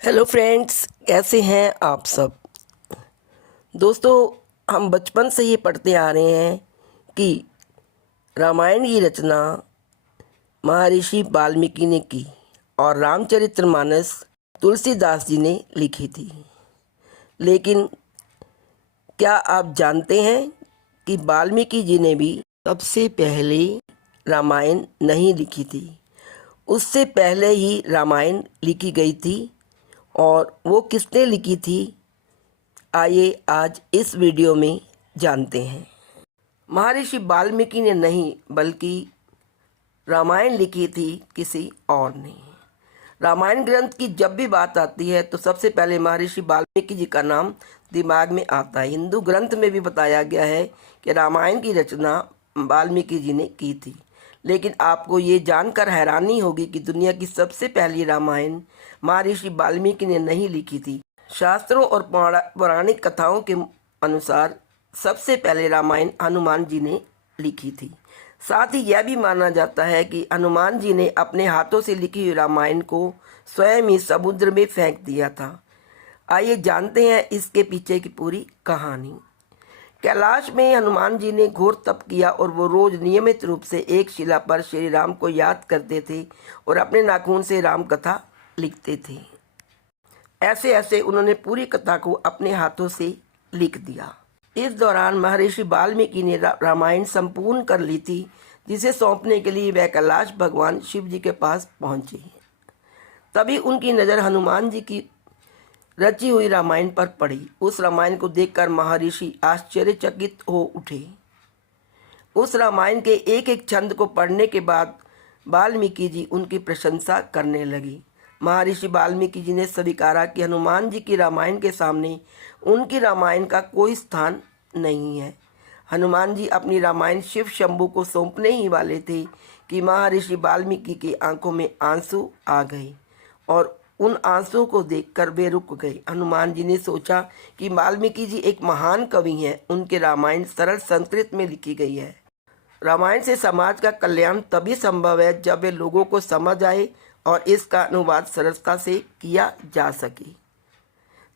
Hello friends, कैसे हैं आप सब। दोस्तों, हम बचपन से ये पढ़ते आ रहे हैं कि रामायण की रचना महर्षि वाल्मीकि ने की और रामचरितमानस तुलसीदास जी ने लिखी थी। लेकिन क्या आप जानते हैं कि वाल्मीकि जी ने भी सबसे पहले रामायण नहीं लिखी थी। उससे पहले ही रामायण लिखी गई थी। और वो किसने लिखी थी, आइए आज इस वीडियो में जानते हैं। महर्षि वाल्मीकि ने नहीं बल्कि रामायण लिखी थी किसी और ने। रामायण ग्रंथ की जब भी बात आती है तो सबसे पहले महर्षि वाल्मीकि जी का नाम दिमाग में आता है। हिंदू ग्रंथ में भी बताया गया है कि रामायण की रचना वाल्मीकि जी ने की थी। लेकिन आपको ये जानकर हैरानी होगी कि दुनिया की सबसे पहली रामायण महर्षि वाल्मीकि ने नहीं लिखी थी। शास्त्रों और पौराणिक कथाओं के अनुसार सबसे पहले रामायण हनुमान जी ने लिखी थी। साथ ही यह भी माना जाता है कि हनुमान जी ने अपने हाथों से लिखी हुई रामायण को स्वयं ही समुद्र में फेंक दिया था। आइए जानते हैं इसके पीछे की पूरी कहानी। कैलाश में हनुमान जी ने घोर तप किया और वो रोज नियमित रूप से एक शिला पर श्री राम को याद करते थे और अपने नाखून से राम कथा लिखते थे। ऐसे ऐसे उन्होंने पूरी कथा को अपने हाथों से लिख दिया। इस दौरान महर्षि वाल्मीकि ने रामायण संपूर्ण कर ली थी, जिसे सौंपने के लिए वह कैलाश भगवान शिव जी के पास पहुंचे। तभी उनकी नज़र हनुमान जी की रची हुई रामायण पर पड़ी। उस रामायण को देखकर महर्षि आश्चर्यचकित हो उठे। उस रामायण के एक एक छंद को पढ़ने के बाद वाल्मीकि जी उनकी प्रशंसा करने लगी। महर्षि वाल्मीकि जी ने स्वीकारा कि हनुमान जी की रामायण के सामने उनकी रामायण का कोई स्थान नहीं है। हनुमान जी अपनी रामायण शिव शंभु को सौंपने ही वाले थे कि महर्षि वाल्मीकि की आंखों में आंसू आ गए और उन आंसुओं को देखकर वे रुक गए। हनुमान जी ने सोचा कि वाल्मीकि जी एक महान कवि हैं। उनके रामायण सरल संस्कृत में लिखी गई है। रामायण से समाज का कल्याण तभी संभव है जब वे लोगों को समझ आए और इसका अनुवाद सरलता से किया जा सके।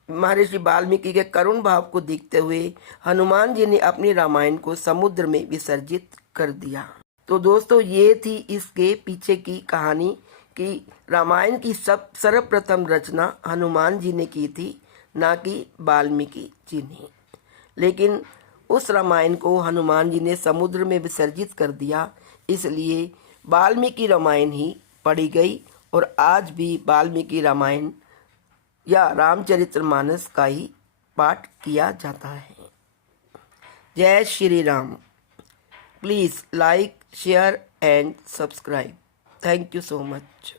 महर्षि वाल्मीकि के करुण भाव को देखते हुए हनुमान जी ने अपनी रामायण को समुद्र में विसर्जित कर दिया। तो दोस्तों, ये थी इसके पीछे की कहानी कि रामायण की सर्वप्रथम रचना हनुमान जी ने की थी, ना कि वाल्मीकि जी ने। लेकिन उस रामायण को हनुमान जी ने समुद्र में विसर्जित कर दिया, इसलिए वाल्मीकि रामायण ही पढ़ी गई और आज भी वाल्मीकि रामायण या रामचरितमानस का ही पाठ किया जाता है। जय Shri Ram. Please like, share and subscribe. Thank you so much.